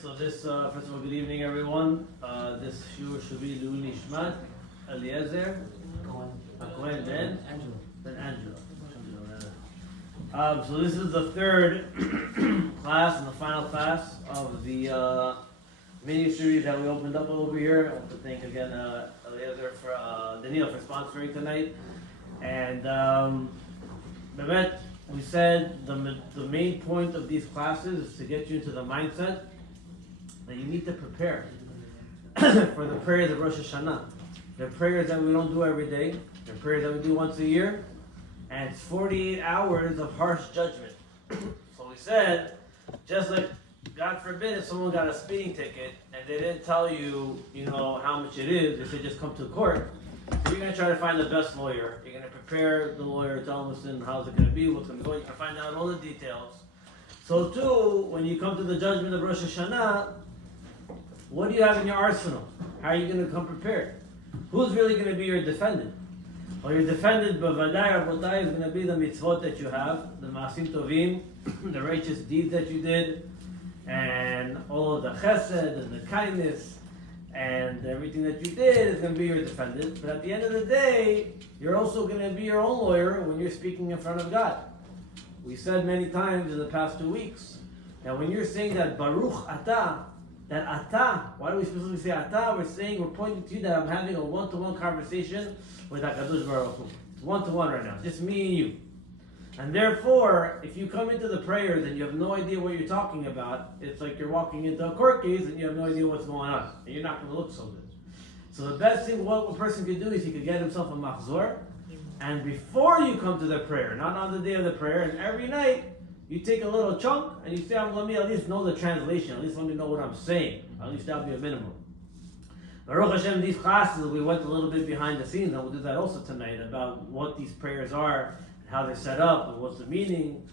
So this, first of all, good evening, everyone. This shiur should be Luli Shmat, Eliezer, Cohen, then Angela. So this is the third class and the final class of the mini series that we opened up over here. I want to thank again Eliezer for Daniel for sponsoring tonight. And Mehmet, we said the main point of these classes is to get you into the mindset that you need to prepare for the prayers of Rosh Hashanah. They're prayers that we don't do every day. They're prayers that we do once a year. And it's 48 hours of harsh judgment. So we said, just like, God forbid, if someone got a speeding ticket and they didn't tell you, how much it is, they said just come to court. So you're going to try to find the best lawyer. You're going to prepare the lawyer, tell him, listen, how's it going to be, what's going to go. You're going to find out all the details. So too, when you come to the judgment of Rosh Hashanah, what do you have in your arsenal? How are you going to come prepared? Who's really going to be your defendant? Well, your defendant, b'vadai rabotai, is going to be the mitzvot that you have, the maasim tovim, the righteous deeds that you did, and all of the chesed and the kindness, and everything that you did is going to be your defendant. But at the end of the day, you're also going to be your own lawyer when you're speaking in front of God. We said many times in the past 2 weeks that when you're saying that Baruch Atah, that Atah, why do we specifically say Atah? We're pointing to you that I'm having a one-to-one conversation with HaKadosh Baruch Hu. It's one-to-one right now, just me and you. And therefore, if you come into the prayers and you have no idea what you're talking about, it's like you're walking into a court case and you have no idea what's going on. And you're not going to look so good. So the best thing what a person could do is he could get himself a machzor. And before you come to the prayer, not on the day of the prayer, and every night, you take a little chunk and you say, let me at least know the translation. At least let me know what I'm saying. At least that'll be a minimum. Baruch Hashem, these classes, we went a little bit behind the scenes, and we'll do that also tonight, about what these prayers are, and how they're set up, and what's the meaning.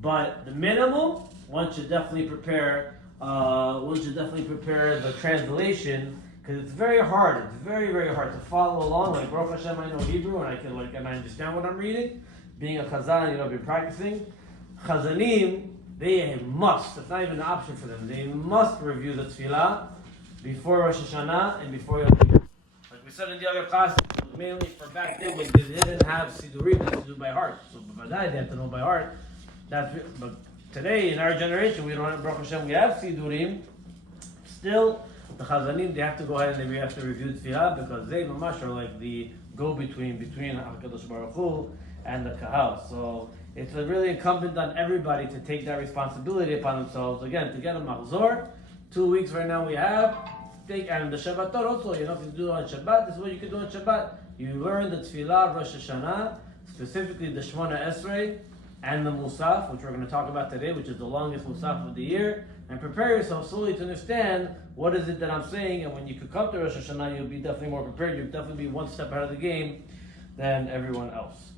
But the minimum, one should definitely prepare the translation, because it's very hard. It's very, very hard to follow along. Like Baruch Hashem, I know Hebrew, and I understand what I'm reading. Being a Chazon, I've been practicing. Chazanim, they must, it's not even an option for them, they must review the Tefilah before Rosh Hashanah and before Yom Kippur. Like we said in the other class, mainly for back then when they didn't have Sidurim, they had to do by heart. So by that they have to know by heart. But today, in our generation, we don't have, Baruch Hashem, we have Sidurim. Still, the Chazanim, they have to go ahead and they have to review Tefilah because they mamash are like the go-between between HaKadosh Baruch Hu and the Kahal. So it's really incumbent on everybody to take that responsibility upon themselves. Again, to get a machzor, 2 weeks right now we have. And the Shabbatot also, you don't have to do it on Shabbat. This is what you can do on Shabbat. You learn the Tefilah of Rosh Hashanah, specifically the Shemona Esrei and the Musaf, which we're going to talk about today, which is the longest Musaf of the year. And prepare yourself slowly to understand what is it that I'm saying. And when you could come to Rosh Hashanah, you'll be definitely more prepared. You'll definitely be one step ahead of the game than everyone else.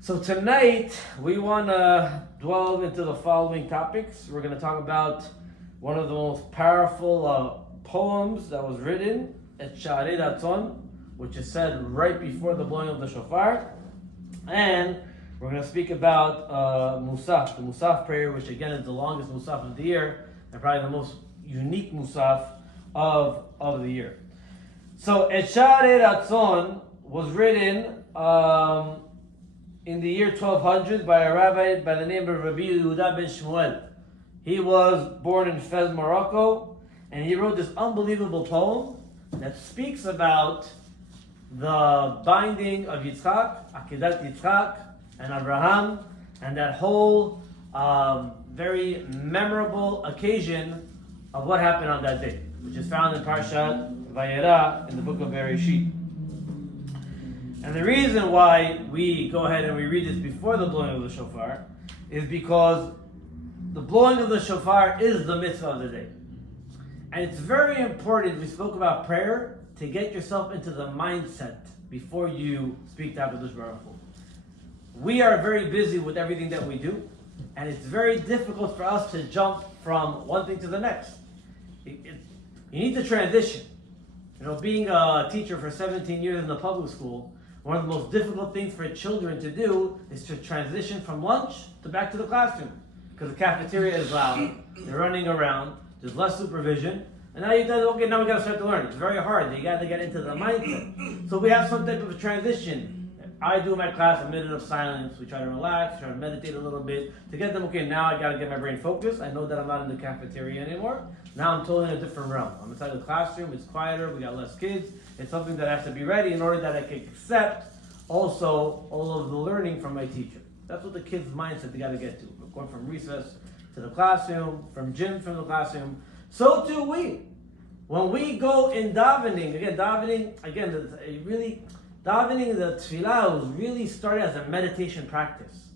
So tonight, we want to delve into the following topics. We're going to talk about one of the most powerful poems that was written, Et Sha'arei Ratzon, which is said right before the blowing of the shofar. And we're going to speak about Musaf, the Musaf prayer, which again is the longest Musaf of the year, and probably the most unique Musaf of the year. So Et Sha'arei Ratzon was written in the year 1200 by a rabbi by the name of Rabbi Yehuda ben Shmuel. He was born in Fez, Morocco, and he wrote this unbelievable poem that speaks about the binding of Yitzchak, Akedat Yitzchak, and Abraham, and that whole very memorable occasion of what happened on that day, which is found in Parshat Vayera in the book of Bereshit. And the reason why we go ahead and we read this before the blowing of the shofar is because the blowing of the shofar is the mitzvah of the day. And it's very important, we spoke about prayer, to get yourself into the mindset before you speak to HaKadosh Baruch Hu. We are very busy with everything that we do, and it's very difficult for us to jump from one thing to the next. You need to transition. Being a teacher for 17 years in the public school, one of the most difficult things for children to do is to transition from lunch to back to the classroom. Because the cafeteria is loud, they're running around, there's less supervision, and now you tell okay, now we got to start to learn. It's very hard. You got to get into the mindset. So we have some type of a transition. I do in my class a minute of silence. We try to relax, try to meditate a little bit to get them, okay, now I got to get my brain focused. I know that I'm not in the cafeteria anymore. Now I'm totally in a different realm. I'm inside the classroom. It's quieter. We got less kids. It's something that I have to be ready in order that I can accept also all of the learning from my teacher. That's what the kids' mindset they got to get to. We're going from recess to the classroom, from gym from the classroom. So too we. When we go in davening, davening the Tefilah was really started as a meditation practice.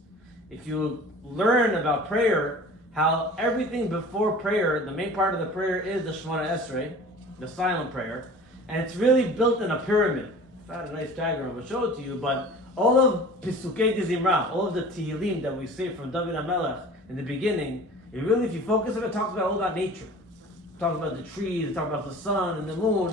If you learn about prayer, how everything before prayer, the main part of the prayer is the Shemona Esrei, the silent prayer, and it's really built in a pyramid. It's not a nice diagram, I'll show it to you, but all of Pisukei Dizimra, all of the Tehillim that we say from David HaMelech in the beginning, it really, if you focus on it, talks all about nature. It talks about the trees, it talks about the sun and the moon.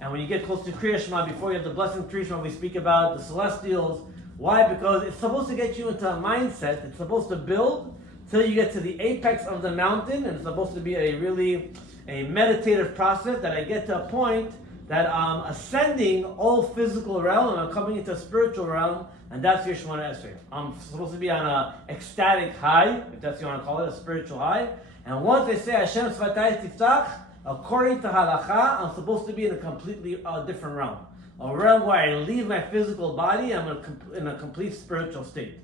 And when you get close to Kriya Shema, before you have the blessing of Kriya Shema, we speak about the celestials. Why? Because it's supposed to get you into a mindset. It's supposed to build till you get to the apex of the mountain, and it's supposed to be a meditative process that I get to a point that I'm ascending all physical realm and I'm coming into a spiritual realm, and that's your Shemona Esrei. I'm supposed to be on an ecstatic high, if that's what you want to call it, a spiritual high. And once I say Hashem Svatay Tiftach, according to halakha, I'm supposed to be in a completely different realm. A realm where I leave my physical body, I'm in a complete spiritual state.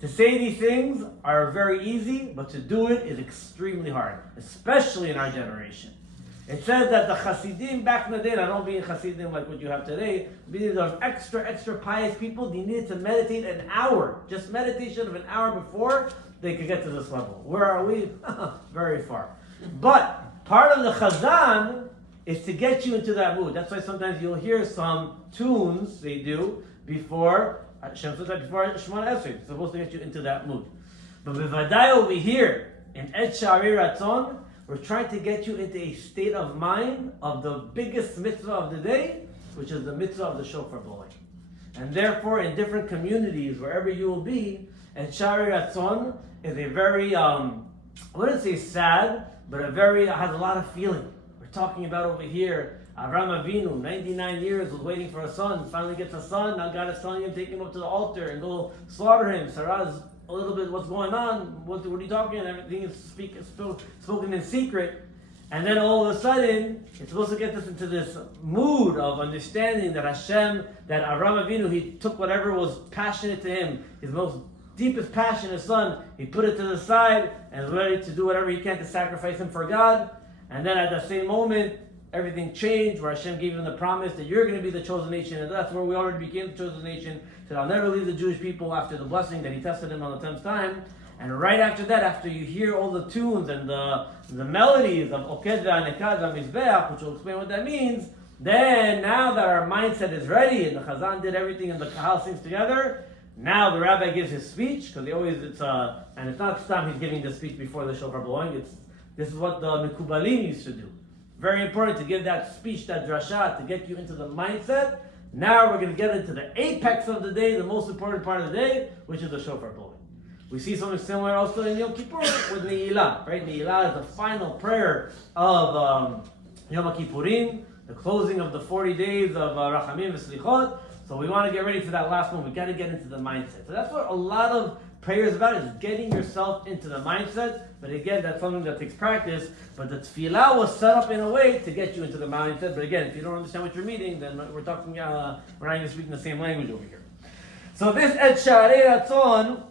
To say these things are very easy, but to do it is extremely hard, especially in our generation. It says that the Hasidim back in the day, and I don't mean Hasidim like what you have today, meaning those extra pious people, they needed to meditate an hour, just meditation of an hour before they could get to this level. Where are we? Very far. But part of the Chazon is to get you into that mood. That's why sometimes you'll hear some tunes they do before Shemona Esrei. It's supposed to get you into that mood. But b'vadai over here, in Et Sha'ari Ratzon, we're trying to get you into a state of mind of the biggest mitzvah of the day, which is the mitzvah of the shofar blowing. And therefore, in different communities, wherever you will be, Et Sha'ari Ratzon is a very, I wouldn't say sad, but has a lot of feeling. We're talking about over here, Avraham Avinu, 99 years, was waiting for a son, finally gets a son, now God is telling him, take him up to the altar and go slaughter him. Sarah's a little bit, what's going on? What are you talking? And everything is spoken in secret. And then all of a sudden, it's supposed to get us into this mood of understanding that Hashem, that Avraham Avinu, he took whatever was passionate to him, his most deepest passion, his son, he put it to the side and is ready to do whatever he can to sacrifice him for God. And then at the same moment, everything changed, where Hashem gave him the promise that you're going to be the chosen nation, and that's where we already became the chosen nation. Said, I'll never leave the Jewish people after the blessing that he tested him on the 10th time. And right after that, after you hear all the tunes and the melodies of Oked ve'anekad ve'mizbeach, which will explain what that means, then now that our mindset is ready, and the Chazon did everything and the Kahal sings together, now the rabbi gives his speech, because and it's not Stam he's giving the speech before the shofar blowing, this is what the Mekubalim used to do. Very important to give that speech, that drasha, to get you into the mindset. Now we're going to get into the apex of the day, the most important part of the day, which is the shofar blowing. We see something similar also in Yom Kippur with Ne'ilah, right? Ne'ilah is the final prayer of Yom Kippurim, the closing of the 40 days of Rachamim v'Slichot. So we want to get ready for that last one. We got to get into the mindset. So that's what a lot of prayer is about, is getting yourself into the mindset. But again, that's something that takes practice. But the Tefilah was set up in a way to get you into the mindset. But again, if you don't understand what you're reading, then we're not even speaking the same language over here. So this Et Sha'arei Ratzon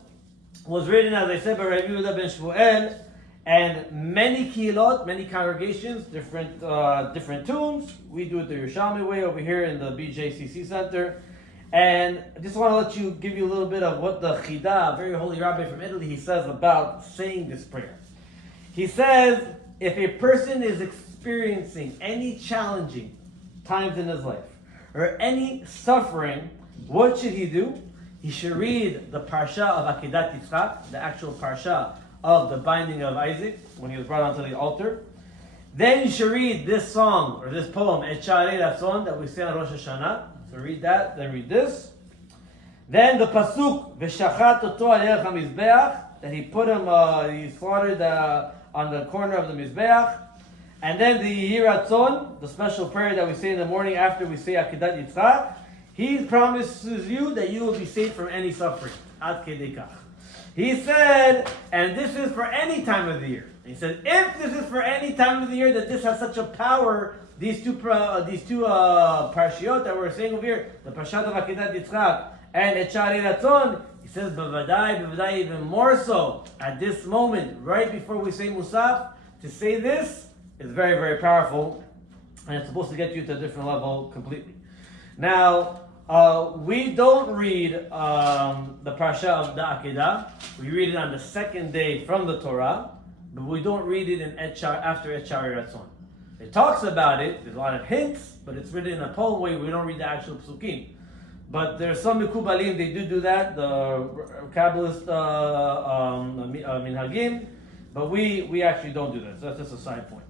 was written, as I said, by Rabbi Yehuda ben Shmuel, and many kihilot, many congregations, different tunes. We do it the Yerushalmi way over here in the BJCC Center. And I just want to give you a little bit of what the Chida, a very holy rabbi from Italy, he says about saying this prayer. He says, if a person is experiencing any challenging times in his life, or any suffering, what should he do? He should read the Parsha of Akedat Yitzchak, the actual Parsha of the binding of Isaac, when he was brought onto the altar. Then you should read this song, or this poem, Et Sha'arei Ratzon, that we say on Rosh Hashanah. So read that, then read this. Then the pasuk, V'shachat oto al yerech hamizbeach, that he put him, he slaughtered on the corner of the Mizbeach. And then the Yiratzon, the special prayer that we say in the morning after we say Akedat Yitzchak, he promises you that you will be saved from any suffering. Ad kedei kach. He said, and this is for any time of the year. He said, if this is for any time of the year, that this has such a power, these two parshiot that we're saying over here, the Parshat of Akedat Yitzchak and Echari Ratzon, he says, b'vadai, even more so, at this moment, right before we say Musaf, to say this is very, very powerful, and it's supposed to get you to a different level completely. Now, we don't read the Parsha of the Akedah. We read it on the second day from the Torah, but we don't read it after Echari Ratzon. It talks about it, there's a lot of hints, but it's written in a poem way, we don't read the actual psukim. But there's some Mikubalim, they do that, the Kabbalist Minhagim, but we actually don't do that, so that's just a side point.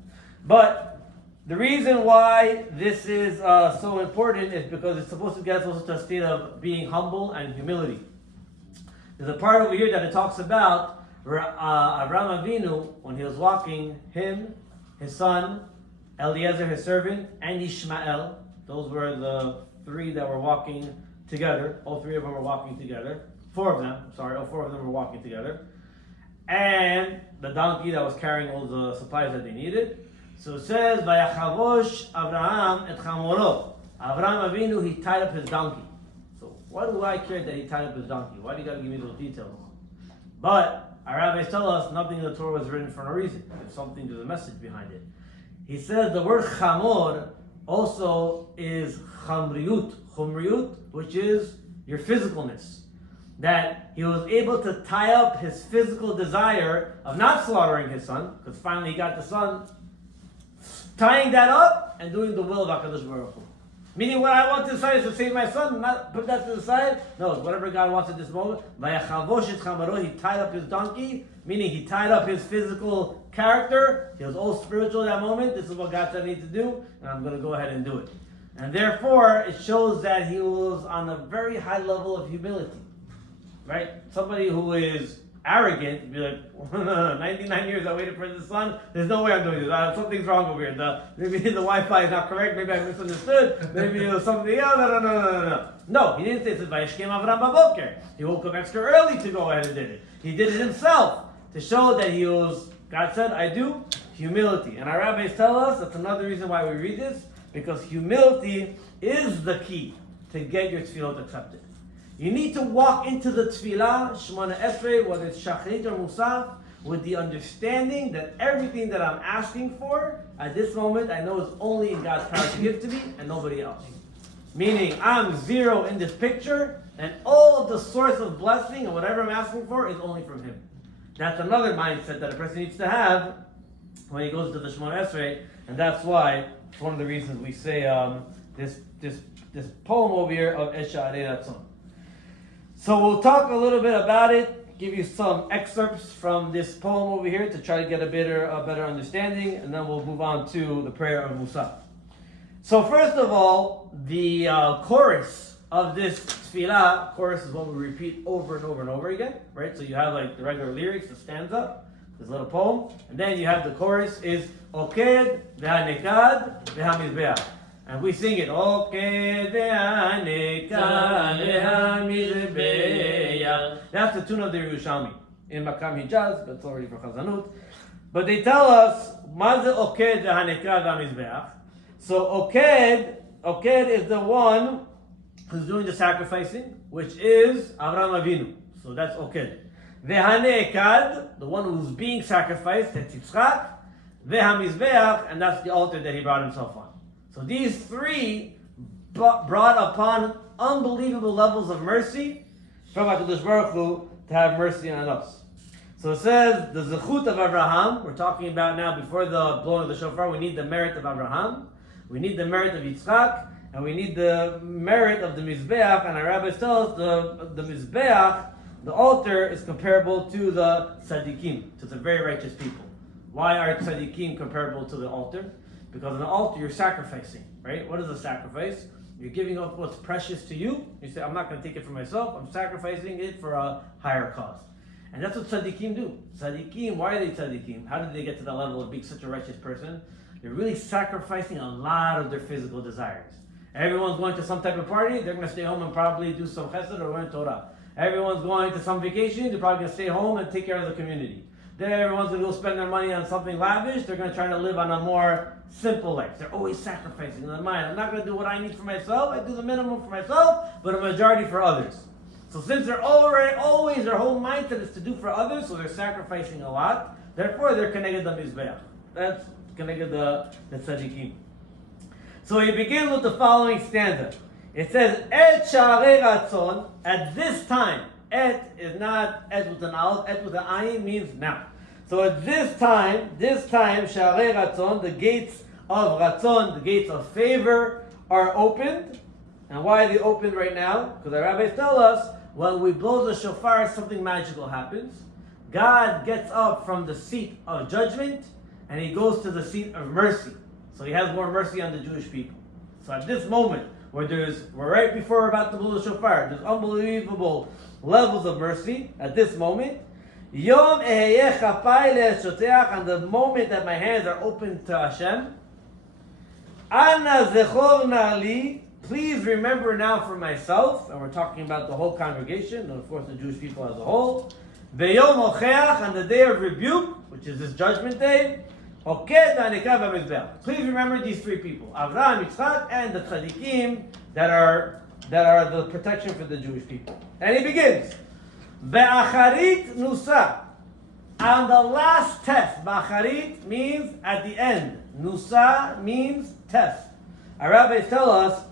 But the reason why this is so important is because it's supposed to get us also to a state of being humble and humility. There's a part over here that it talks about Avraham Avinu, when he was walking, him, his son, Eliezer, his servant, and Ishmael. Those were the three that were walking together. All three of them were walking together. All four of them were walking together. And the donkey that was carrying all the supplies that they needed. So it says, Vayachavosh Avraham et chamoro. Avraham Avinu, he tied up his donkey. So why do I care that he tied up his donkey? Why do you got to give me those details? But our rabbis tell us nothing in the Torah was written for no reason. There's a message behind it. He says the word chamor also is chumriut, which is your physicalness. That he was able to tie up his physical desire of not slaughtering his son, because finally he got the son, tying that up and doing the will of HaKadosh Baruch Hu. Meaning what I want to decide is to save my son, not put that to the side. No, whatever God wants at this moment. He tied up his donkey, meaning he tied up his physical character. He was all spiritual at that moment. This is what God said I need to do, and I'm going to go ahead and do it. And therefore, it shows that he was on a very high level of humility. Right? Somebody who is arrogant, be like, 99 years I waited for the son, there's no way I'm doing this. Something's wrong over here. Maybe the Wi-Fi is not correct, maybe I misunderstood, maybe it was something else. No. No, he didn't say this. Vayishkem Avram Baboker. He woke up extra early to go ahead and did it. He did it himself to show that he was, God said, I do, humility. And our rabbis tell us that's another reason why we read this, because humility is the key to get your tefillot accepted. You need to walk into the tefillah, Shemona Esrei, whether it's Shachrit or Musaf, with the understanding that everything that I'm asking for at this moment, I know is only in God's power to give to me and nobody else. Meaning, I'm zero in this picture, and all of the source of blessing and whatever I'm asking for is only from Him. That's another mindset that a person needs to have when he goes to the Shemona Esrei, and that's why it's one of the reasons we say this poem over here of Esha'arei Ratzon. So we'll talk a little bit about it, give you some excerpts from this poem over here to try to get a better understanding, and then we'll move on to the prayer of Musaf. So first of all, the chorus of this tefillah, chorus is what we repeat over and over and over again, right? So you have like the regular lyrics, the stanza, this little poem, and then you have the chorus is Oked ve'hanekad ve'hamizbeach. And we sing it, Oked ve'hanekad ve'hamizbeach. That's the tune of the Yerushalmi in Makam Hijaz, but it's already for Chazanut. But they tell us, Maze Oked ve'hanekad ve'hamizbeach. So Oked is the one who's doing the sacrificing, which is Avraham Avinu. So that's Oked. Ve'hanekad, the one who's being sacrificed, that's Yitzchak. Ve'hamizbeach, and that's the altar that he brought himself on. So these three brought upon unbelievable levels of mercy from HaKadosh Baruch Hu to have mercy on us. So it says, the zechut of Abraham, we're talking about now before the blowing of the shofar, we need the merit of Abraham, we need the merit of Yitzchak, and we need the merit of the Mizbeach, and our rabbis tell us the Mizbeach, the altar, is comparable to the tzaddikim, to the very righteous people. Why are tzaddikim comparable to the altar? Because on the altar you're sacrificing, right? What is a sacrifice? You're giving up what's precious to you. You say, I'm not going to take it for myself. I'm sacrificing it for a higher cause. And that's what tzaddikim do. Tzaddikim, why are they tzaddikim? How did they get to that level of being such a righteous person? they're really sacrificing a lot of their physical desires. Everyone's going to some type of party, they're going to stay home and probably do some chesed or learn Torah. Everyone's going to some vacation, they're probably going to stay home and take care of the community. Then everyone's going to go spend their money on something lavish, they're going to try to live on a more simple life. They're always sacrificing in their mind. I'm not going to do what I need for myself, I do the minimum for myself, but a majority for others. So since they're always, their whole mindset is to do for others, so they're sacrificing a lot, therefore they're connected the Mizbeach. That's connected the tzaddikim. So he begins with the following stanza. It says, Et sha'arei ratzon, at this time. Et is not et with an aleph, et with an ayin means now. So at this time, sha'arei ratzon, the gates of ratzon, the gates of favor, are opened. And why are they opened right now? Because the rabbis tell us, when we blow the shofar, something magical happens. God gets up from the seat of judgment, and he goes to the seat of mercy. So he has more mercy on the Jewish people. So at this moment, we're right before we're about to blow the shofar, there's unbelievable levels of mercy at this moment. Yom eheyeh chapai le'eshoteach, on the moment that my hands are open to Hashem. Ana zechor na'li, please remember now for myself, and we're talking about the whole congregation, and of course the Jewish people as a whole. V'yom ocheach, on the day of rebuke, which is this judgment day. Please remember these three people, Avraham, Yitzchak, and the tzaddikim that are the protection for the Jewish people. And he begins, Be'acharit nusa, on the last test. Be'acharit means at the end. Nusa means test. Our rabbis tell us,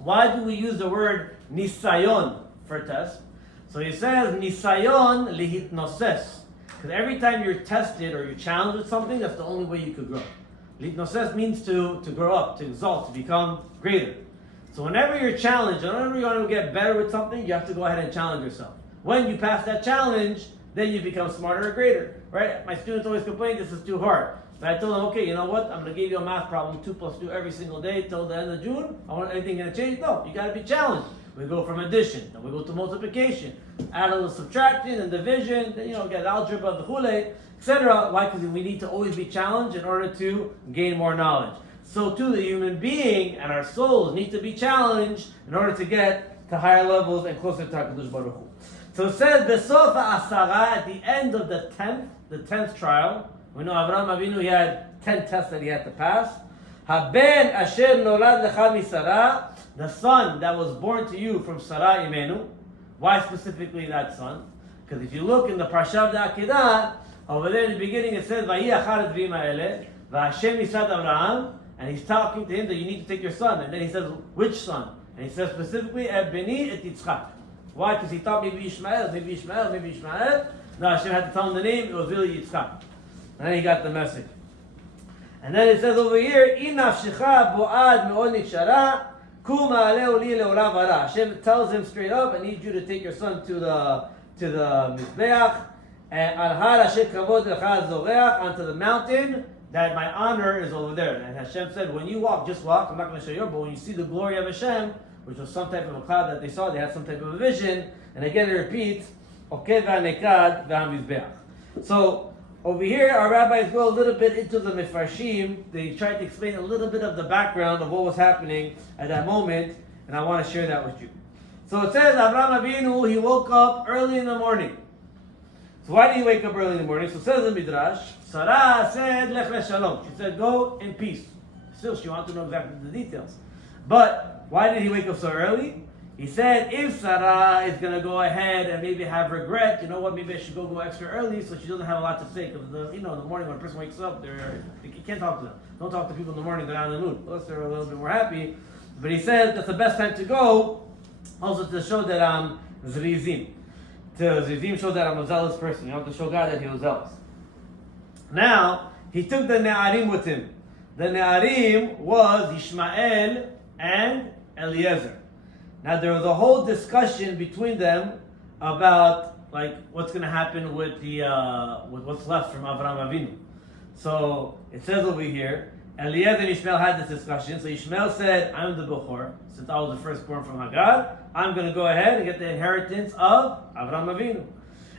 why do we use the word nisayon for test? So he says, nisayon lihitnoses. Because every time you're tested or you're challenged with something, that's the only way you could grow. Litnoses means to grow up, to exalt, to become greater. So whenever you're challenged, whenever you want to get better with something, you have to go ahead and challenge yourself. When you pass that challenge, then you become smarter or greater. Right? My students always complain, this is too hard. But I told them, okay, you know what? I'm going to give you a math problem, 2 plus 2 every single day till the end of June. I want anything going to change? No, you got to be challenged. We go from addition, then we go to multiplication, add a little subtraction and division, then get algebra, the hule, etc. Why? Because we need to always be challenged in order to gain more knowledge. So too, the human being and our souls need to be challenged in order to get to higher levels and closer to HaKadosh Baruch Hu. So it says, Besof ha'asara, at the end of the 10th trial, we know Avraham Avinu, he had 10 tests that he had to pass. Haben asher nolad lecha misara, the son that was born to you from Sarah Imenu. Why specifically that son? Because if you look in the Parsha of the Akedah, over there in the beginning it says, Vayi achar advim ha'eleh, v'Hashem nisad Avraham, and he's talking to him that you need to take your son. And then he says, which son? And he says specifically, Et beni et Yitzchak. Why? Because he thought maybe Ishmael. No, Hashem had to tell him the name, it was really Yitzchak. And then he got the message. And then it says over here, Inafshecha bo'ad me'od nikshara, Hashem tells him straight up, I need you to take your son to the Mizbeach, and onto the mountain, that my honor is over there. And Hashem said, when you walk, just walk, I'm not going to show you, but when you see the glory of Hashem, which was some type of a cloud that they saw, they had some type of a vision, and again it repeats, so over here, our rabbis go a little bit into the Mefarshim. They tried to explain a little bit of the background of what was happening at that moment, and I want to share that with you. So it says, Avraham Avinu, he woke up early in the morning. So why did he wake up early in the morning? So it says in Midrash, Sarah said, Lech leShalom. She said, go in peace. Still, she wanted to know exactly the details. But why did he wake up so early? He said, if Sarah is going to go ahead and maybe have regret, you know what, maybe I should go extra early so she doesn't have a lot to say. Because, in the morning when a person wakes up, you can't talk to them. Don't talk to people in the morning, they're not in the mood. Unless they're a little bit more happy. But he said that's the best time to go, also to show that I'm Zrizim. Zrizim shows that I'm a zealous person. You have to show God that he was zealous. Now, he took the Ne'arim with him. The Ne'arim was Ishmael and Eliezer. Now there was a whole discussion between them about what's going to happen with with what's left from Avraham Avinu. So it says over here, Eliezer and Ishmael had this discussion. So Ishmael said, "I'm the Bechor, since I was the firstborn from Hagar. I'm going to go ahead and get the inheritance of Avraham Avinu."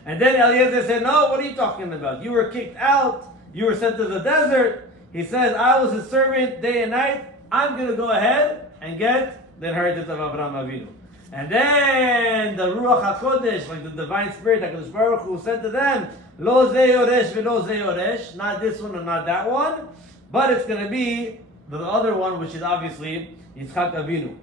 And then Eliezer said, "No, what are you talking about? You were kicked out. You were sent to the desert. He says, I was his servant day and night. I'm going to go ahead and get the inheritance of Avraham Avinu. And then the Ruach HaKodesh, like the divine spirit, HaKadosh Baruch Hu said to them, Lo ze yoresh velo ze yoresh, not this one and not that one, but it's going to be the other one, which is obviously Yitzchak Avinu.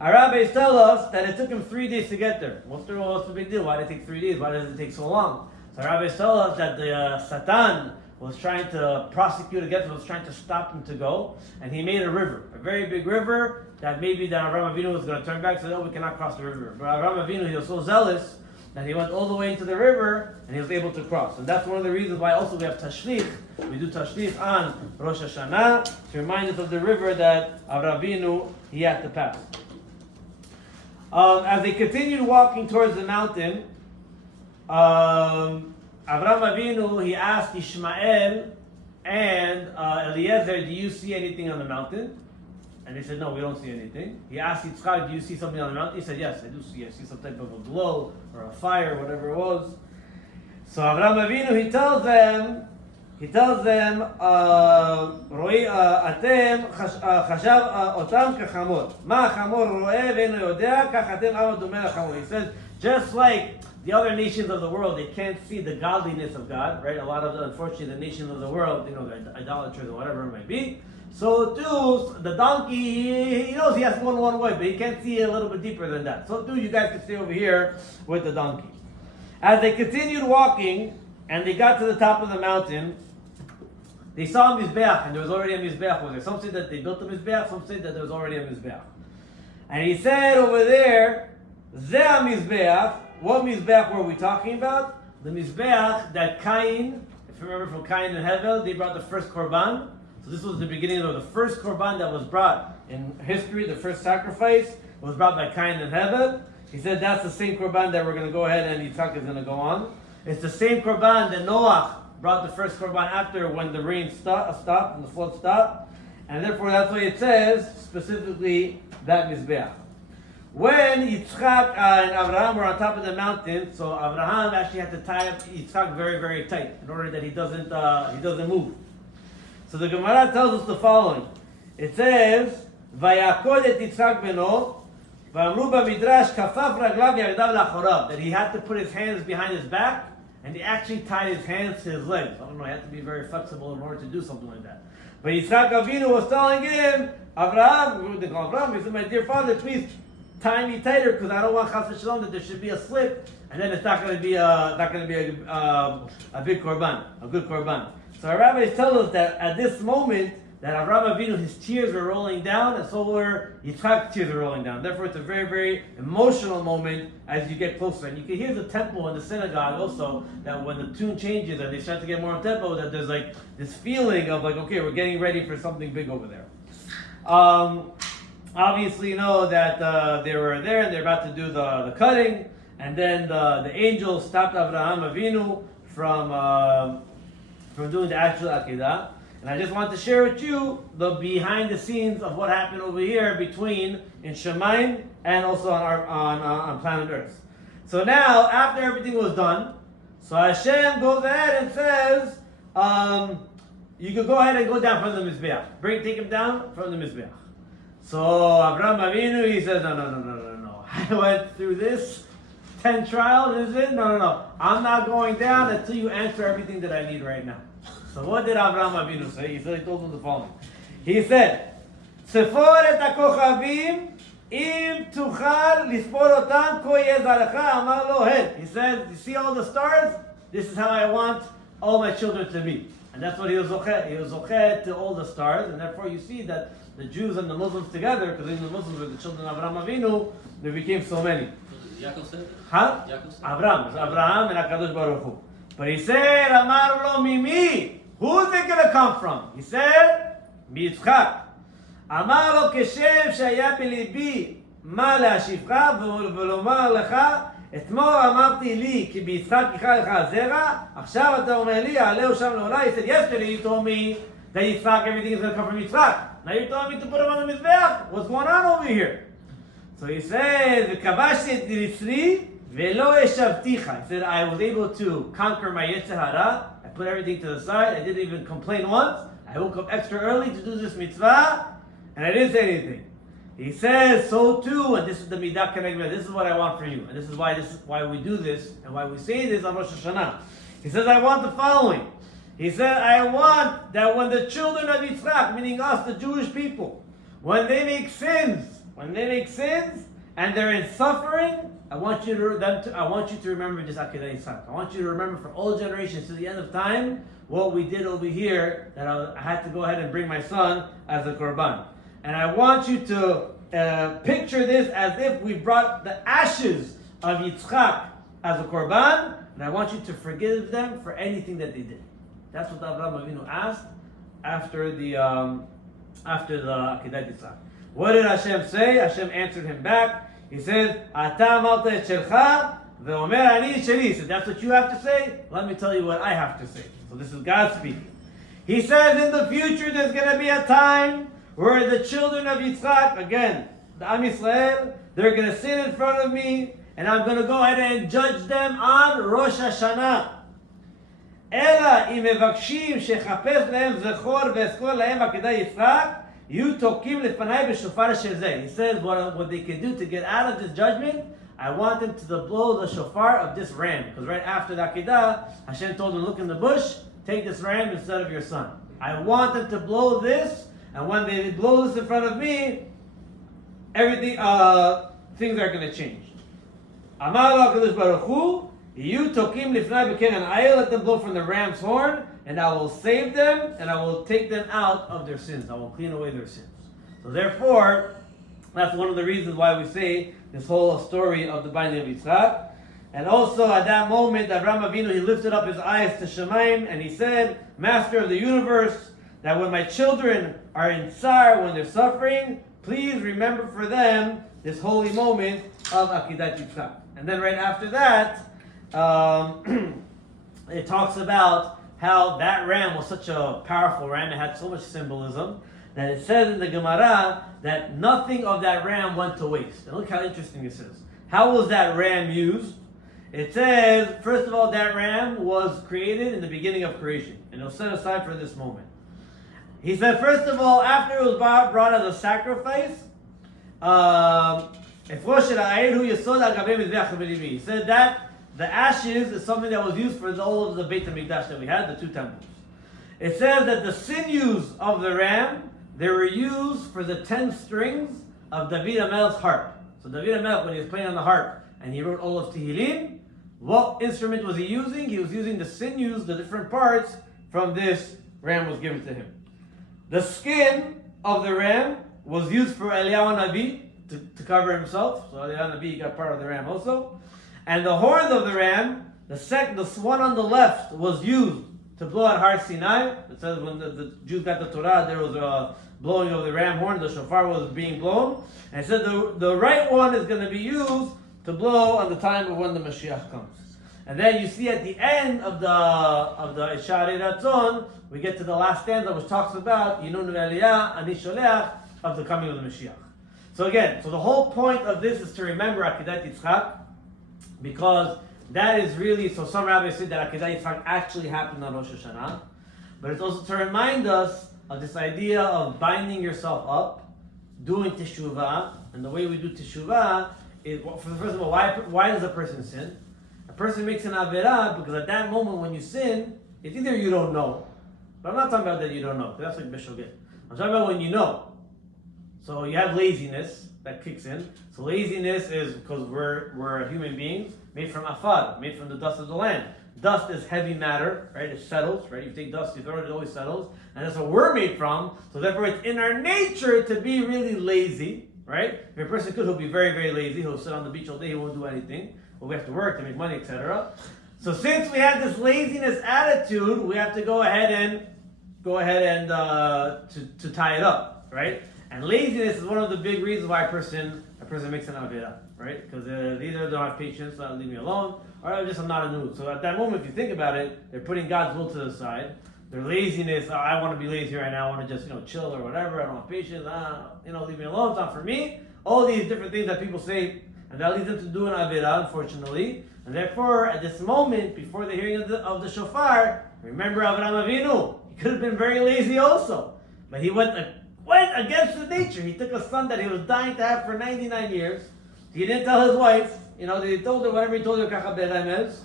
Our rabbis tell us that it took him 3 days to get there. What's the big deal? Why did it take 3 days? Why does it take so long? So our rabbis tell us that the Satan was trying to prosecute against him, was trying to stop him to go, and he made a river, a very big river, that maybe that Avraham Avinu was going to turn back, so no, we cannot cross the river. But Avraham Avinu, he was so zealous that he went all the way into the river, and he was able to cross. And that's one of the reasons why also we have Tashlich. We do Tashlich on Rosh Hashanah, to remind us of the river that Avraham Avinu, he had to pass. As they continued walking towards the mountain, Avraham Avinu, he asked Ishmael and Eliezer, do you see anything on the mountain? And they said, no, we don't see anything. He asked Yitzchak, do you see something on the mountain? He said, yes, I do see. I see some type of a glow or a fire, whatever it was. So Avraham Avinu, he tells them, רואי אתם חשב אותם כחמור. מה החמור רואה ואינו יודע, כך אתם עם דומה לחמור. He says, just like the other nations of the world, they can't see the godliness of God, right? A lot of, unfortunately, the nations of the world, they're idolaters or whatever it might be. So too, the donkey, he knows he has to go in one way, but he can't see a little bit deeper than that. So too, you guys can stay over here with the donkey. As they continued walking, and they got to the top of the mountain, they saw a Mizbeach, and there was already a Mizbeach over there. Some say that they built a Mizbeach, some say that there was already a Mizbeach. And he said over there, Zeh Mizbeach. What Mizbeach were we talking about? The Mizbeach that Cain, if you remember from Cain and Hevel, they brought the first Korban. So this was the beginning of the first Korban that was brought in history, the first sacrifice was brought by Cain and Hevel. He said that's the same Korban that we're going to go ahead and Yitzchak is going to go on. It's the same Korban that Noah brought the first Korban after when the rain stopped and the flood stopped. And therefore that's why it says specifically that Mizbeach. When Yitzchak and Abraham were on top of the mountain, so Abraham actually had to tie up Yitzchak very, very tight in order that he doesn't move. So the Gemara tells us the following. It says, "Vayakod et Yitzchak beno, v'amru b'midrash kafaf raglav yardav lachorav." That he had to put his hands behind his back, and he actually tied his hands to his legs. I don't know. He had to be very flexible in order to do something like that. But Yitzchak Avinu was telling him, Abraham, he said, "My dear father, please tie me tighter because I don't want chas v'shalom that there should be a slip, and then it's not going to be a big korban, a good korban." So our rabbis tell us that at this moment that Avraham Avinu, his tears were rolling down, and so were Yitzchak's tears were rolling down. Therefore, it's a very, very emotional moment as you get closer. And you can hear the tempo in the synagogue also, that when the tune changes and they start to get more in tempo, that there's like this feeling of like, okay, we're getting ready for something big over there. Obviously, you know that they were there and they're about to do the cutting, and then the angel stopped Avraham Avinu from doing the actual Akedah. And I just want to share with you the behind the scenes of what happened over here between in Shemaim and also on planet Earth. So now, after everything was done, so Hashem goes ahead and says, you can go ahead and go down from the Mizbeach. Take him down from the Mizbeach. So Avraham Avinu, he says, no. I went through this 10 trials, is it? No. I'm not going down until you answer everything that I need right now. So what did Avraham Avinu say? He told them the following. He said, "Sefor et hakochavim, im tuchal lispor otam, ko yeh zaracha, amar lo hen." He said, you see all the stars? This is how I want all my children to be. And that's what he was zocheh. He was zocheh to all the stars, and therefore you see that the Jews and the Muslims together, because even the Muslims were the children of Avraham Avinu, there became so many. Yaakov said? Huh? Abraham. It's Abraham and HaKadosh Baruch Hu. But he said, Amar lo mimi. Who's it going to come from? He said, Yitzchak. Amar lo keshem shaya belibi ma להשיבך ולומר לך אתמול אמרתי לי כי ביצחק יקרא לך הזרע עכשיו אתה אומר לי עלהו שם לעולה. He said, yesterday you told me that Yitzchak, everything is going to come from Yitzchak. Now you're telling me to put him on the Mizbeach. What's going on over here? So he says, וכבשתי את יצרי ולא השבתיך. He said, I was able to conquer my yetzer hara. I put everything to the side. I didn't even complain once. I woke up extra early to do this mitzvah, and I didn't say anything. He says, so too, and this is the midah keneged, this is what I want for you, and this is why we do this, and why we say this on Rosh Hashanah. He says, I want the following. He said, I want that when the children of Yitzchak, meaning us, the Jewish people, when they make sins, and they're in suffering, I want you to remember this Akedah Yitzchak. I want you to remember for all generations to the end of time what we did over here, that I had to go ahead and bring my son as a korban. And I want you to picture this as if we brought the ashes of Yitzchak as a korban, and I want you to forgive them for anything that they did. That's what Avraham Avinu asked after the Akedah Yitzchak. What did Hashem say? Hashem answered him back. He said, Ata amarta et shelcha, ve'omer ani et sheli. He said, that's what you have to say? Let me tell you what I have to say. So this is God speaking. He says, in the future there's going to be a time where the children of Yitzchak, again, the Am Yisrael, they're going to sit in front of me, and I'm going to go ahead and judge them on Rosh Hashanah. Ela im mevakshim shechapez lehem zechor ve'eskor lehem akedah Yitzchak, you tokim lefanai b'shofar shel zeh. He says what they can do to get out of this judgment, I want them to blow the shofar of this ram. Because right after the Akedah, Hashem told them, look in the bush, take this ram instead of your son. I want them to blow this, and when they blow this in front of me, everything, things are going to change. Amar HaKadosh Baruch Hu, you tokim lifnai b'keren, I let them blow from the ram's horn, and I will save them, and I will take them out of their sins. I will clean away their sins. So therefore, that's one of the reasons why we say this whole story of the binding of Yitzchak. And also at that moment, Avraham Avinu, he lifted up his eyes to Shemaim, and he said, Master of the universe, that when my children are in tsar, when they're suffering, please remember for them this holy moment of Akedat Yitzchak. And then right after that, it talks about how that ram was such a powerful ram, it had so much symbolism, that it says in the Gemara that nothing of that ram went to waste. And look how interesting this is. How was that ram used? It says, first of all, that ram was created in the beginning of creation, and it was set aside for this moment. He said, first of all, after it was brought as a sacrifice, he said that the ashes is something that was used for all of the Beit HaMikdash that we had, the two temples. It says that the sinews of the ram, they were used for the 10 strings of David HaMelech's harp. So David HaMelech, when he was playing on the harp and he wrote all of Tehillim, what instrument was he using? He was using the sinews, the different parts from this ram was given to him. The skin of the ram was used for Eliyahu Nabi to cover himself. So Eliyahu Nabi got part of the ram also. And the horns of the ram, the one on the left was used to blow at Har Sinai. It says when the Jews got the Torah, there was a blowing of the ram horn, the shofar was being blown. And it said the right one is going to be used to blow on the time of when the Mashiach comes. And then you see at the end of the Isharei Ratzon, we get to the last stanza which talks about Yinun ve'aliyah ani sholeach, of the coming of the Mashiach. So again, the whole point of this is to remember Akedat Yitzchak, because that is really, so some rabbis say that Akedat Yitzchak actually happened on Rosh Hashanah, but it's also to remind us of this idea of binding yourself up, doing teshuvah, and the way we do teshuvah is, first of all, why does a person sin? A person makes an averah because at that moment when you sin, it's either you don't know, but I'm not talking about that you don't know, because that's like Bishogit. I'm talking about when you know. So you have laziness that kicks in. So laziness is because we're human beings made from afar, made from the dust of the land. Dust is heavy matter, right? It settles, right? You take dust, you throw it, it always settles. And that's what we're made from. So therefore it's in our nature to be really lazy, right? If a person could, he'll be very, very lazy. He'll sit on the beach all day, he won't do anything. But we have to work to make money, etc. So since we have this laziness attitude, we have to go ahead and to tie it up, right? And laziness is one of the big reasons why a person makes an avirah, right? Because they either don't have patience, leave me alone, or I'm not in the mood. So at that moment, if you think about it, they're putting God's will to the side. Their laziness, I want to be lazy right now, I want to just chill or whatever, I don't have patience, leave me alone, it's not for me. All these different things that people say, and that leads them to do an avirah, unfortunately. And therefore, at this moment, before the hearing of the shofar, Remember Avraham Avinu? He could have been very lazy also. But he went against the nature. He took a son that he was dying to have for 99 years. He didn't tell his wife. He told her whatever he told her, kacha beremez.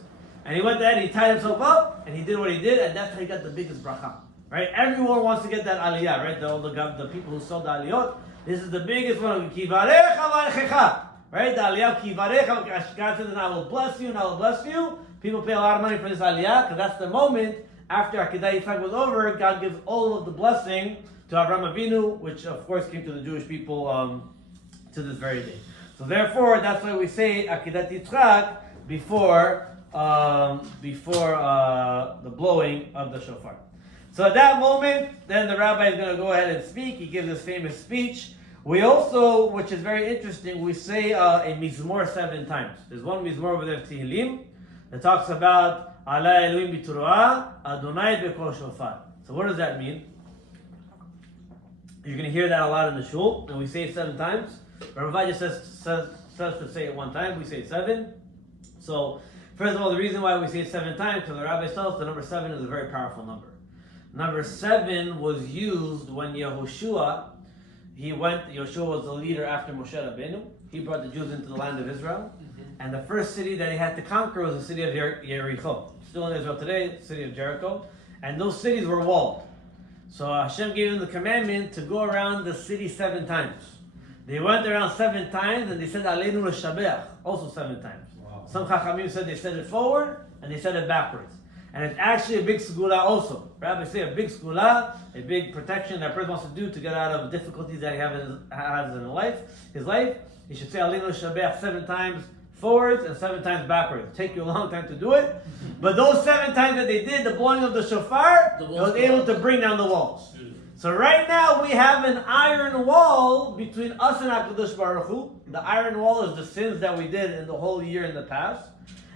And he went there and he tied himself up and he did what he did, and that's how he got the biggest bracha. Right? Everyone wants to get that aliyah, right? The people who sold the aliyot. This is the biggest one. Kivarecha v'arechecha. Right? The aliyah kivarecha. God says, and I will bless you and I will bless you. People pay a lot of money for this aliyah because that's the moment after Akedah Yitzhak was over, God gives all of the blessing to Avraham Avinu, which of course came to the Jewish people to this very day. So therefore, that's why we say Akedah Yitzhak before the blowing of the shofar. So at that moment, then the rabbi is going to go ahead and speak. He gives this famous speech. We also, which is very interesting, we say a mizmor 7 times. There's one mizmor over there, Tehillim, that talks about Allah Elohim b'Torah, Adonai b'Kol Shofar. So what does that mean? You're going to hear that a lot in the shul, and we say it 7 times. Rabbi just says to say it 1 time, we say it 7. So, first of all, the reason why we say it 7 times, because the rabbis tell us the number 7 is a very powerful number. Number 7 was used when Yehoshua was the leader after Moshe Rabbeinu. He brought the Jews into the land of Israel. And the first city that he had to conquer was the city of Jericho. Still in Israel today, the city of Jericho. And those cities were walled. So Hashem gave them the commandment to go around the city 7 times. They went around 7 times and they said Aleinu l'shabeach, also 7 times. Wow. Some Chachamim said they said it forward and they said it backwards. And it's actually a big segula also. Rabbis say a big segula, a big protection that a person wants to do to get out of difficulties that he has in his life. He should say Aleinu l'shabeach 7 times forwards and 7 times backwards. It'll take you a long time to do it. But those 7 times that they did, the blowing of the shofar, it was able to bring down the walls. So right now we have an iron wall between us and HaKadosh Baruch Hu. The iron wall is the sins that we did in the whole year in the past.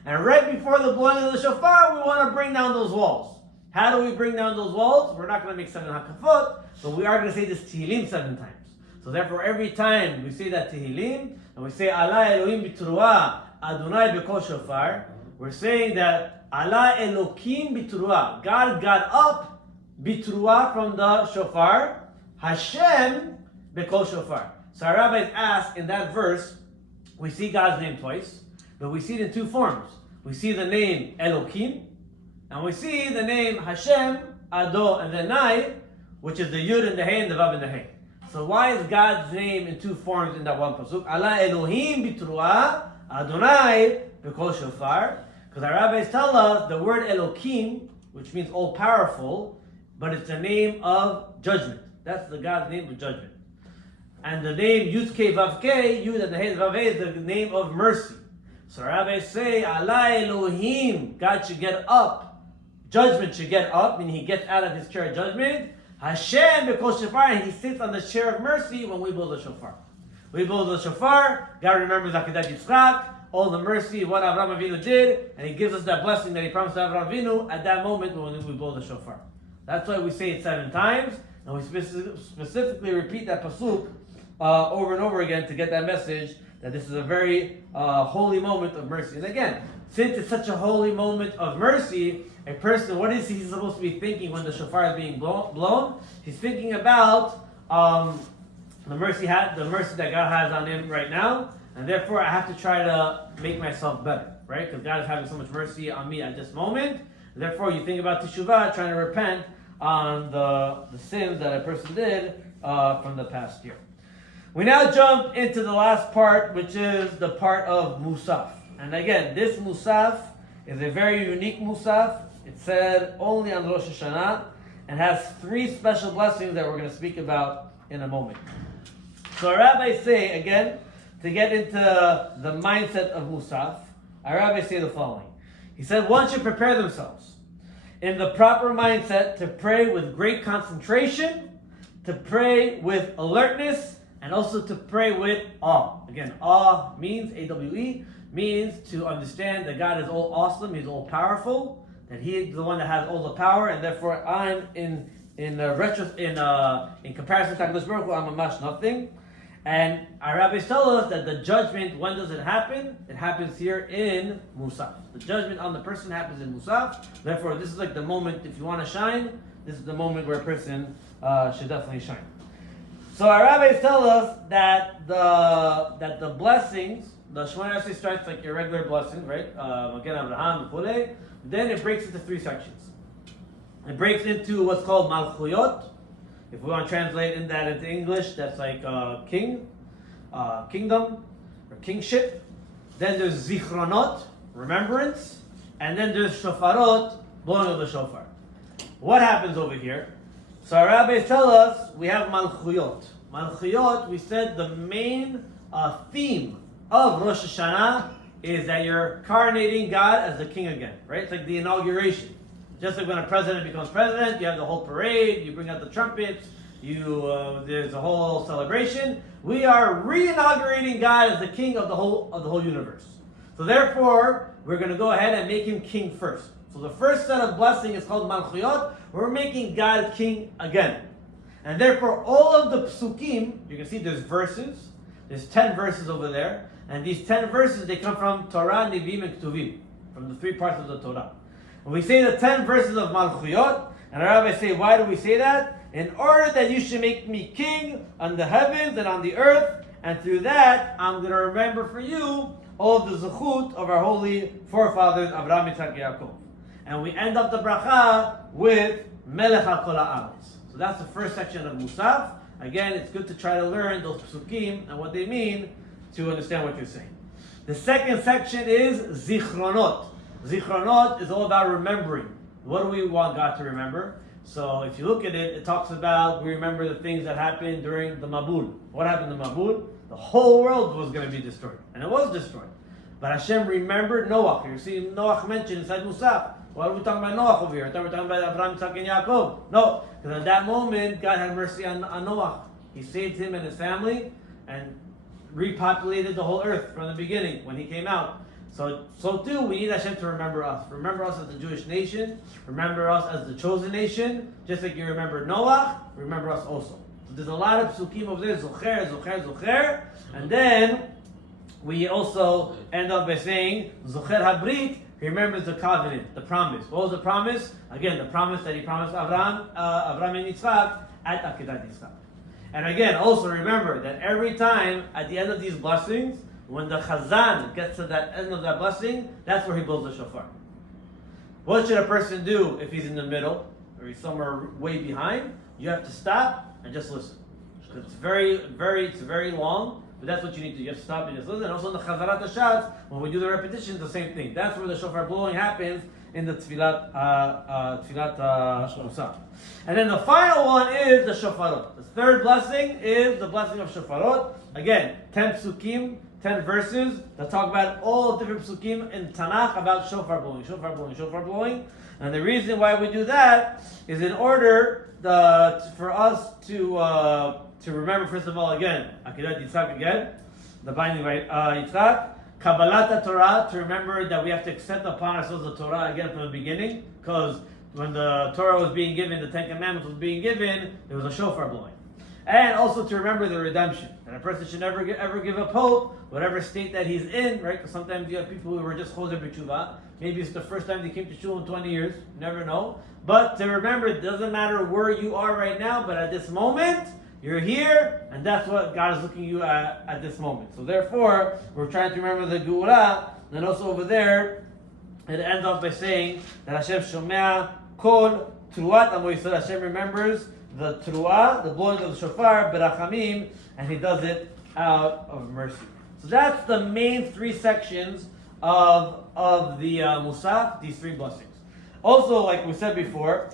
And right before the blowing of the shofar, we want to bring down those walls. How do we bring down those walls? We're not going to make 7 hakafot, but we are going to say this Tehillim 7 times. So therefore, every time we say that Tehillim, and we say Allah Elohim b'Teruah, Adonai b'Kol Shofar, we're saying that Allah Elohim b'Teruah, God got up b'Teruah from the shofar, Hashem b'Kol Shofar. So our rabbis ask in that verse, we see God's name twice, but we see it in 2 forms. We see the name Elohim, and we see the name Hashem, Ado, and the Nai, which is the Yud and the Hey and the Vav and the Hey. So why is God's name in 2 forms in that one pasuk? Allah Elohim b'Teruah, Adonai b'Kol Shofar. Because our rabbis tell us the word Elohim, which means all-powerful, but it's the name of judgment. That's the God's name of judgment. And the name Yud-Kei Vav-Kei, Yud and the Hey and Vav is the name of mercy. So rabbis say, Allah Elohim, God should get up. Judgment should get up, meaning he gets out of his chair of judgment. Hashem b'Kol Shofar, and he sits on the chair of mercy when we blow the shofar. We blow the shofar, God remembers Akedah Yitzchak, all the mercy, what Avraham Avinu did, and he gives us that blessing that he promised to Avraham Avinu at that moment when we blow the shofar. That's why we say it 7 times, and we specifically repeat that pasuk over and over again to get that message that this is a very holy moment of mercy. And again, since it's such a holy moment of mercy, a person, what is he supposed to be thinking when the shofar is being blown? He's thinking about the mercy that God has on him right now, and therefore I have to try to make myself better, right? Because God is having so much mercy on me at this moment. Therefore, you think about teshuvah, trying to repent on the sins that a person did from the past year. We now jump into the last part, which is the part of Musaf. And again, this Musaf is a very unique Musaf. It's said only on Rosh Hashanah and has 3 special blessings that we're going to speak about in a moment. So our rabbis say, again, to get into the mindset of Musaf, our rabbis say the following. He said, one should prepare themselves in the proper mindset to pray with great concentration, to pray with alertness, and also to pray with awe. Again, awe means, A-W-E, means to understand that God is all awesome, He's all powerful, that He is the one that has all the power, and therefore I'm in comparison to HaKadosh Baruch Hu, I'm a mash nothing. And our rabbis tell us that the judgment, when does it happen? It happens here in Musaf. The judgment on the person happens in Musaf. Therefore, this is like the moment, if you want to shine, this is the moment where a person should definitely shine. So our rabbis tell us that the blessings, the Shemona Esrei starts like your regular blessing, right? Again, Abraham, Pule. Then it breaks into three sections. It breaks into what's called Malchuyot. If we want to translate that into English, that's like king, kingdom, or kingship. Then there's Zichronot, remembrance. And then there's Shofarot, blowing of the shofar. What happens over here? So our rabbis tell us we have Malchuyot. Malchuyot, we said the main theme of Rosh Hashanah is that you're coronating God as the king again, right? It's like the inauguration. Just like when a president becomes president, you have the whole parade, you bring out the trumpets, there's a whole celebration. We are re-inaugurating God as the king of the whole universe. So therefore, we're going to go ahead and make him king first. So the first set of blessing is called Malchuyot. We're making God king again. And therefore, all of the psukim, you can see there's verses. There's 10 verses over there. And these 10 verses, they come from Torah, Nevi'im, and Ketuvim, from the three parts of the Torah. When we say the 10 verses of Malchuyot, and our rabbis say, why do we say that? In order that you should make me king on the heavens and on the earth, and through that, I'm going to remember for you all of the zechut of our holy forefathers, Abraham, Yitzhak, Yaakov. And we end up the bracha with Melech HaKol Ha'aretz. So that's the first section of Musaf. Again, it's good to try to learn those psukim and what they mean to understand what you're saying. The second section is Zichronot. Zichronot is all about remembering. What do we want God to remember? So if you look at it, it talks about we remember the things that happened during the Mabul. What happened in Mabul? The whole world was going to be destroyed. And it was destroyed. But Hashem remembered Noach. You see Noach mentioned inside Musaf. Why are we talking about Noach over here? I thought we were talking about Abraham, Yitzhak, and Yaakov. No, because at that moment, God had mercy on Noach. He saved him and his family and repopulated the whole earth from the beginning when he came out. So too, we need Hashem to remember us. Remember us as the Jewish nation. Remember us as the chosen nation. Just like you remember Noach, remember us also. So there's a lot of psukim over there, Zocher, Zocher, Zocher. And then we also end up by saying, Zocher Habrit, he remembers the covenant, the promise. What was the promise? Again, the promise that he promised Abraham and Yitzchak at Akedat Yitzchak. And again, also remember that every time at the end of these blessings, when the Chazon gets to that end of that blessing, that's where he blows the shofar. What should a person do if he's in the middle or he's somewhere way behind? You have to stop and just listen. It's very long, but that's what you need to do. You have to stop and just listen. And also in the Chazarat HaShatz, when we do the repetitions, the same thing. That's where the shofar blowing happens in the Tefilat Musaf. And then the final one is the shofarot. The third blessing is the blessing of shofarot. Again, 10 psukim, 10 verses that talk about all different psukim in Tanakh about shofar blowing, shofar blowing, shofar blowing. And the reason why we do that is in order for us to remember, first of all, again, Akedat Yitzhak again, the binding by Yitzhak, Kabbalat Torah, to remember that we have to accept upon ourselves the Torah again from the beginning, because when the Torah was being given, the Ten Commandments was being given, there was a shofar blowing. And also to remember the redemption. And a person should never ever give up hope, whatever state that he's in, right? Because sometimes you have people who were just choser b'tshuva. Maybe it's the first time they came to shul in 20 years. You never know. But to remember, it doesn't matter where you are right now, but at this moment, you're here, and that's what God is looking at you at this moment. So therefore, we're trying to remember the Geula, and also over there, it ends off by saying that Hashem shomea kol truat amo Yisrael. Hashem remembers the truah, the blowing of the shofar, berachamim, and He does it out of mercy. So that's the main three sections of the Musaf, these three blessings. Also, like we said before,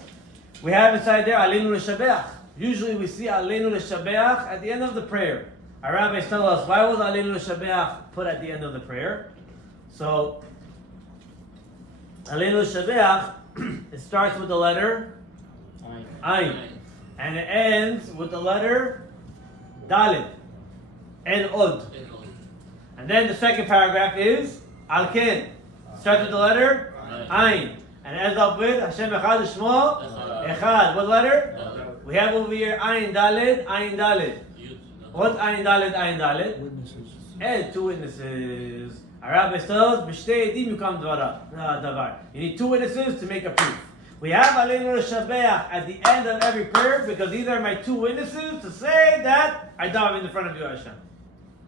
we have inside there Aleinu L'Shabeach. Usually we see Aleinu L'Shabeach at the end of the prayer. Our rabbis tell us, why was Aleinu L'Shabeach put at the end of the prayer? So, Aleinu L'Shabeach, it starts with the letter Ayin. And it ends with the letter Daled. And Od. And then the second paragraph is Al-Ken. Starts with the letter Ayin. And ends up with Hashem Echad Shmo Echad. What letter? We have over here Ayin Daled, Ayin Daled. What's Ayin Dalet? Ayin Dalet? Witnesses. And two witnesses. Rabbi tells, B'shtei edim yukam davar. You need two witnesses to make a proof. We have Aleinu L'Shabeach at the end of every prayer because these are my two witnesses to say that I daven in the front of you, Hashem.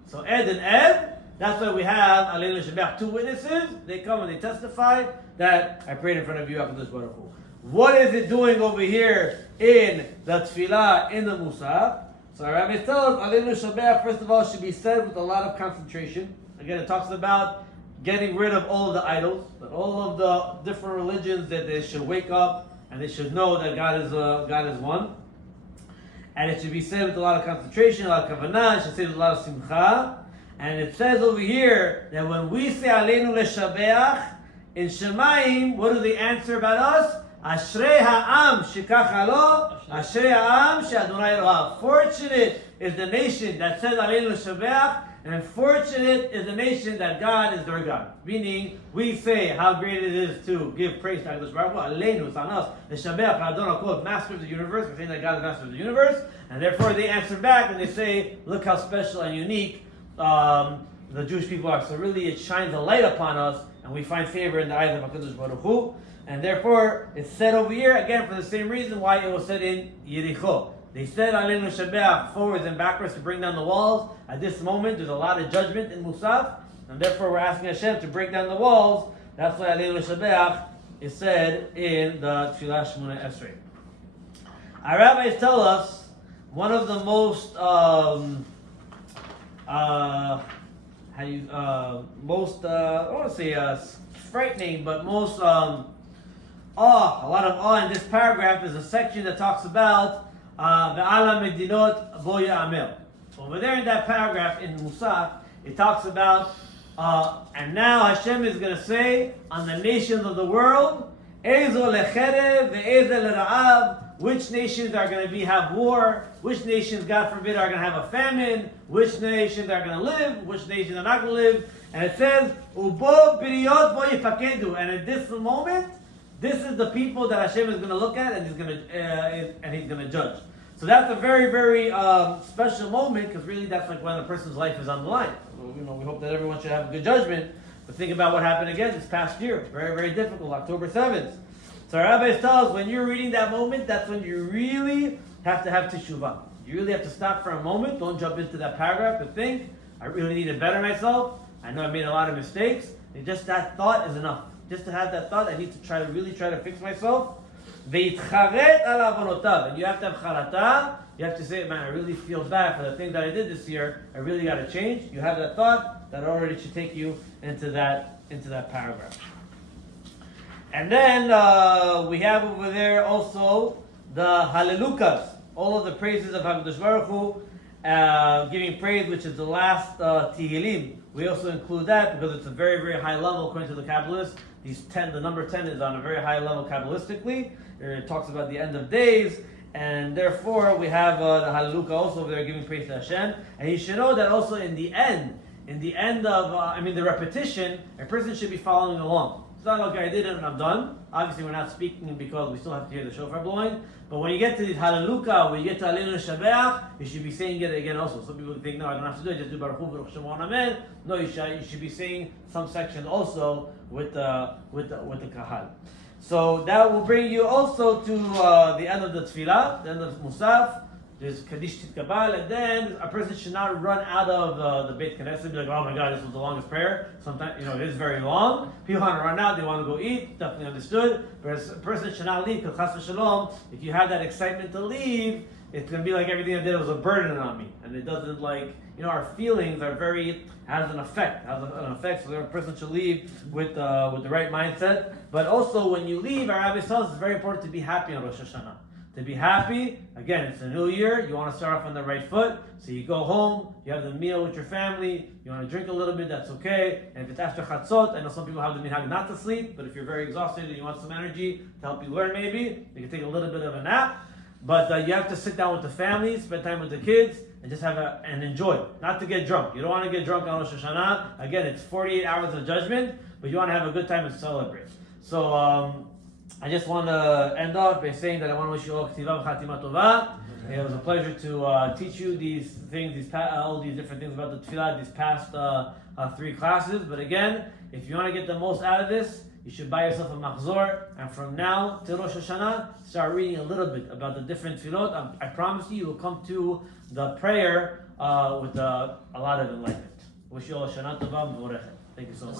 So Ed and Ed, that's why we have Aleinu L'Shabeach, two witnesses. They come and they testify that I prayed in front of you, HaKadosh Baruch Hu. What is it doing over here in the Tefilah, in the Musaf? So our Rabbi tells Aleinu L'Shabeach, first of all, should be said with a lot of concentration. Again, it talks about getting rid of all of the idols, that all of the different religions, that they should wake up and they should know that God is one. And it should be said with a lot of concentration, a lot of kavanah. It should say with a lot of simcha. And it says over here that when we say Aleinu L'Shabeach in Shemayim, what do they answer about us? Ashrei ha'am shekach halo, Ashrei ha'am she'Adonai Elohav. Fortunate is the nation that says Aleinu L'Shabeach, and fortunate is the nation that God is their God. Meaning, we say how great it is to give praise to HaKadosh Baruch Hu. Aleinu, it's on us. The L'Shabeach ha'Adonai Kol, master of the universe. We're saying that God is master of the universe. And therefore they answer back and they say, look how special and unique the Jewish people are. So really it shines a light upon us and we find favor in the eyes of HaKadosh Baruch Hu. And therefore it's said over here, again, for the same reason why it was said in Yericho. They said Aleinu L'Shabeach forwards and backwards to bring down the walls. At this moment, there's a lot of judgment in Musaf, and therefore we're asking Hashem to break down the walls. That's why Aleinu L'Shabeach is said in the Tfilah Shmona Esrei. Our rabbis tell us one of the most I don't want to say frightening, but most a lot of awe in this paragraph is a section that talks about Ve'ala Medinot Bo Ya'amel. Over there in that paragraph in Musaf, it talks about and now Hashem is going to say on the nations of the world, Ezo lecherev ve'ezel le'ra'av, which nations are going to have war, which nations, God forbid, are going to have a famine, which nations are going to live, which nations are not going to live. And it says, Ubo b'riyot bo yifakedu. And at this moment, this is the people that Hashem is going to look at and He's going to judge. So that's a very, very special moment because really that's like when a person's life is on the line. We hope that everyone should have a good judgment. But think about what happened again this past year. Very, very difficult, October 7th. So our rabbis tell us when you're reading that moment, that's when you really have to have teshuvah. You really have to stop for a moment. Don't jump into that paragraph and think, I really need to better myself. I know I made a lot of mistakes. And just that thought is enough. Just to have that thought, I need to really try to fix myself. Ve'itcharet al avonotav. And you have to have charata. You have to say, man, I really feel bad for the things that I did this year. I really got to change. You have that thought, that already should take you into that paragraph. And then we have over there also the Hallelujahs, all of the praises of HaKadosh Baruch Hu, giving praise, which is the last Tehillim. We also include that because it's a very, very high level according to the Kabbalists. The number 10 is on a very high level Kabbalistically. It talks about the end of days, and therefore we have the Hallelujah also over there giving praise to Hashem. And you should know that also in the end of the repetition, a person should be following along. It's not like I did it and I'm done. Obviously, we're not speaking because we still have to hear the shofar blowing. But when you get to the Hallelujah, when you get to Aleinu L'Shabeach, you should be saying it again also. Some people think, no, I don't have to do it, just do Baruch Hu, Baruch Shema, Amen. No, you should be saying some section also with the Kahal. So that will bring you also to the end of the Tefilah, the end of Musaf. There's Kaddish Titkabal, and then a person should not run out of the Beit Knesset and be like, oh my God, this was the longest prayer. Sometimes, it is very long. People want to run out, they want to go eat, definitely understood. But a person should not leave, because Chas v'Shalom, if you have that excitement to leave, it's going to be like everything I did was a burden on me. And it doesn't our feelings are has an effect. So a person should leave with the right mindset. But also when you leave, our Rabbi tells us it's very important to be happy on Rosh Hashanah. To be happy, again, it's a new year, you want to start off on the right foot, so you go home, you have the meal with your family, you want to drink a little bit, that's okay, and if it's after Chatzot, I know some people have the minhag not to sleep, but if you're very exhausted and you want some energy to help you learn maybe, you can take a little bit of a nap, but you have to sit down with the family, spend time with the kids, and just and enjoy, not to get drunk. You don't want to get drunk on Rosh Hashanah, again, it's 48 hours of judgment, but you want to have a good time and celebrate. So, I just want to end off by saying that I want to wish you all k'tiva v'chatima tova. It was a pleasure to teach you these things, all these different things about the tefillah, these past 3 classes. But again, if you want to get the most out of this, you should buy yourself a machzor, and from now till Rosh Hashanah, start reading a little bit about the different tefillot. I promise you will come to the prayer with a lot of enlightenment. Wish you all Shana Tova M'vorechet. Thank you so much.